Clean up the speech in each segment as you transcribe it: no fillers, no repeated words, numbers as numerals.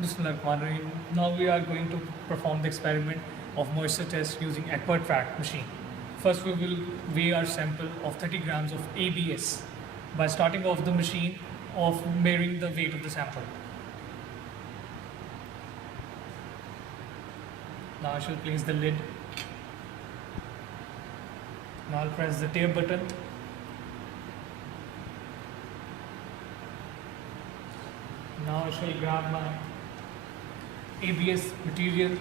Bismillahirrahmanirrahim. Now we are going to perform the experiment of moisture test using AquaTrack machine. First we will weigh our sample of 30 grams of ABS by starting off the machine of measuring the weight of the sample. Now I shall place the lid. Now I'll press the tape button. Now I shall grab my ABS material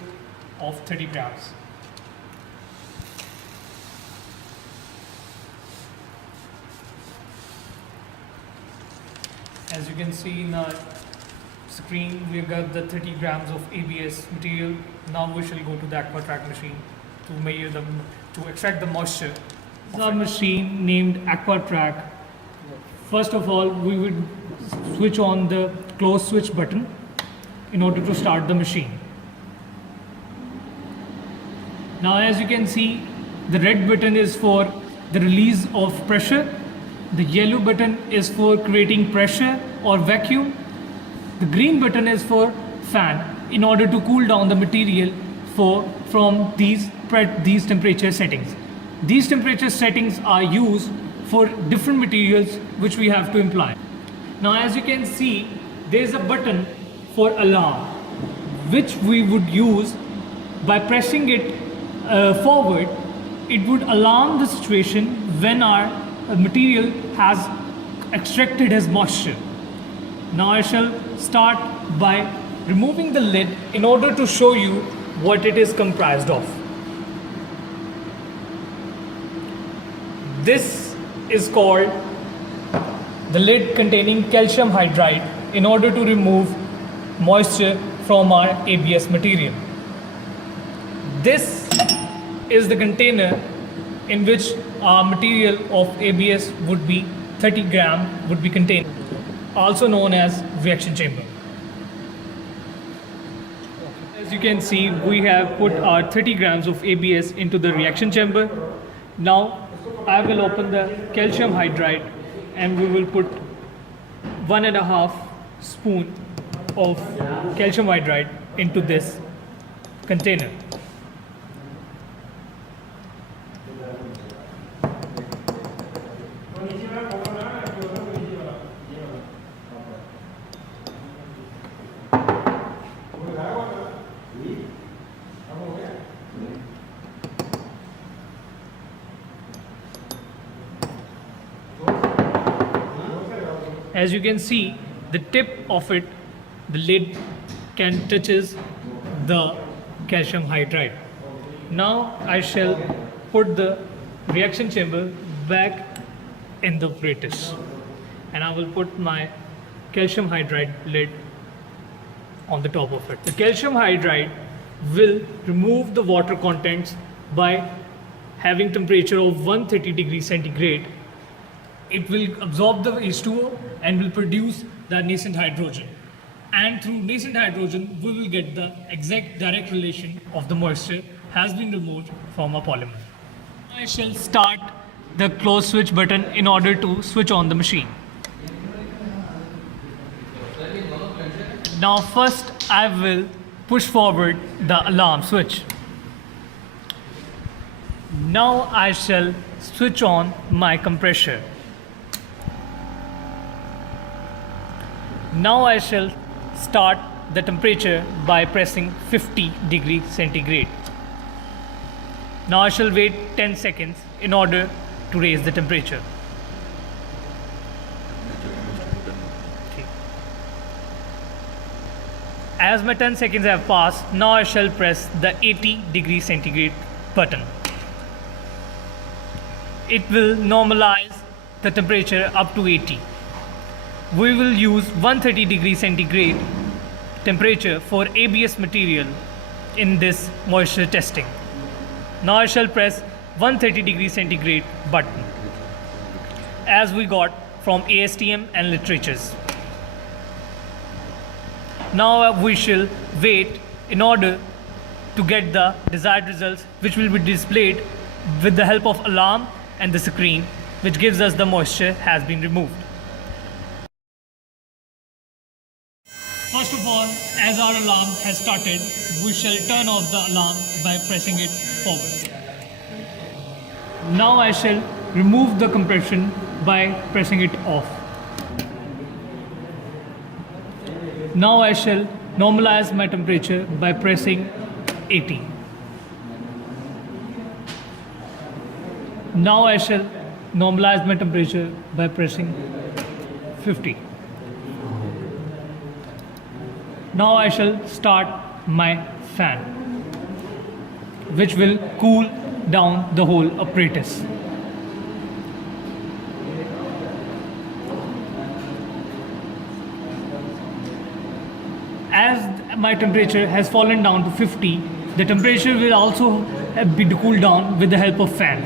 of 30 grams. As you can see in our screen, we got the 30 grams of ABS material. Now we shall go to the AquaTrack machine to measure them, to extract the moisture. This is our machine named AquaTrack. First of all, we would switch on the close switch button in order to start the machine. Now as you can see, the red button is for the release of pressure, the yellow button is for creating pressure or vacuum, the green button is for fan in order to cool down the material from these temperature settings. These temperature settings are used for different materials which we have to imply. Now as you can see, there is a button for alarm which we would use by pressing it forward. It would alarm the situation when our material has extracted its moisture. Now I shall start by removing the lid in order to show you what it is comprised of. This is called the lid containing calcium hydride in order to remove moisture from our ABS material. This is the container in which our material of ABS would be 30 gram would be contained, also known as reaction chamber. As you can see, we have put our 30 grams of ABS into the reaction chamber. Now I will open the calcium hydride and we will put 1.5 spoon of calcium hydride into this container. As you can see, the tip of it, the lid can touches the calcium hydride. Now I shall put the reaction chamber back in the apparatus and I will put my calcium hydride lid on the top of it. The calcium hydride will remove the water contents by having temperature of 130 degrees centigrade. It will absorb the H2O and will produce the nascent hydrogen. And through nascent hydrogen, we will get the exact direct relation of the moisture has been removed from a polymer. I shall start the close switch button in order to switch on the machine. Now first I will push forward the alarm switch. Now I shall switch on my compressor. Now I shall start the temperature by pressing 50 degrees centigrade. Now I shall wait 10 seconds in order to raise the temperature. Okay. As my 10 seconds have passed, now I shall press the 80 degrees centigrade button. It will normalize the temperature up to 80. We will use 130 degrees centigrade temperature for ABS material in this moisture testing. Now I shall press 130 degrees centigrade button as we got from ASTM and literatures. Now we shall wait in order to get the desired results, which will be displayed with the help of alarm and the screen, which gives us the moisture has been removed. First of all, as our alarm has started, we shall turn off the alarm by pressing it forward. Now I shall remove the compression by pressing it off. Now I shall normalize my temperature by pressing 80. Now I shall normalize my temperature by pressing 50. Now I shall start my fan, which will cool down the whole apparatus. As my temperature has fallen down to 50, the temperature will also be cooled down with the help of fan.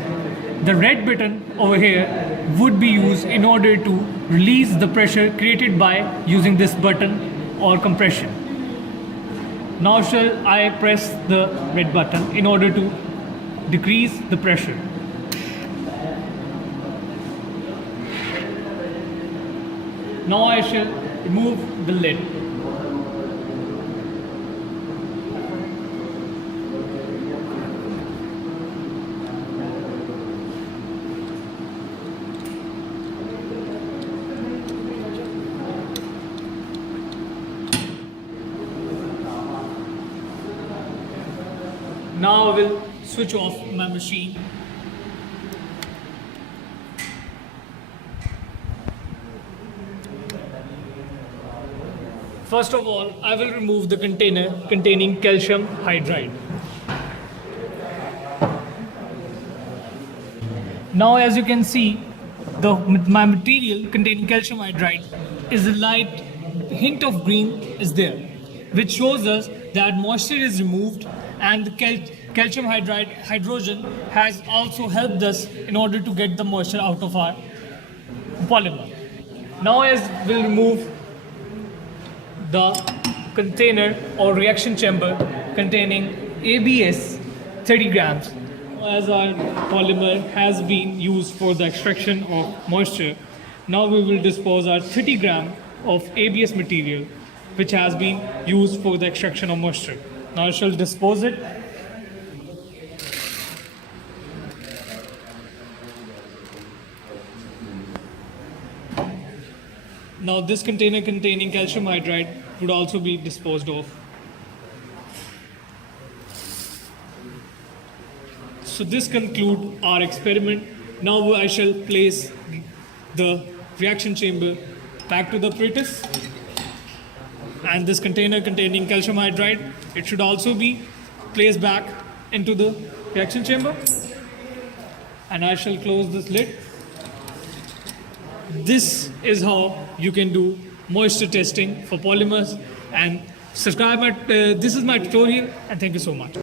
The red button over here would be used in order to release the pressure created by using this button or compression. Now shall I press the red button in order to decrease the pressure. Now I shall remove the lid. Now I will switch off my machine. First of all, I will remove the container containing calcium hydride. Now as you can see, my material containing calcium hydride is a light hint of green is there, which shows us that moisture is removed, and the calcium hydrogen has also helped us in order to get the moisture out of our polymer. Now as we'll remove the container or reaction chamber containing ABS 30 grams, as our polymer has been used for the extraction of moisture. Now we will dispose our 30 gram of ABS material which has been used for the extraction of moisture. Now I shall dispose it. Now this container containing calcium hydride would also be disposed of. So this concludes our experiment. Now I shall place the reaction chamber back to the apparatus, and this container containing calcium hydride, it should also be placed back into the reaction chamber, and I shall close this lid. This is how you can do moisture testing for polymers, and subscribe. This is my tutorial, and thank you so much.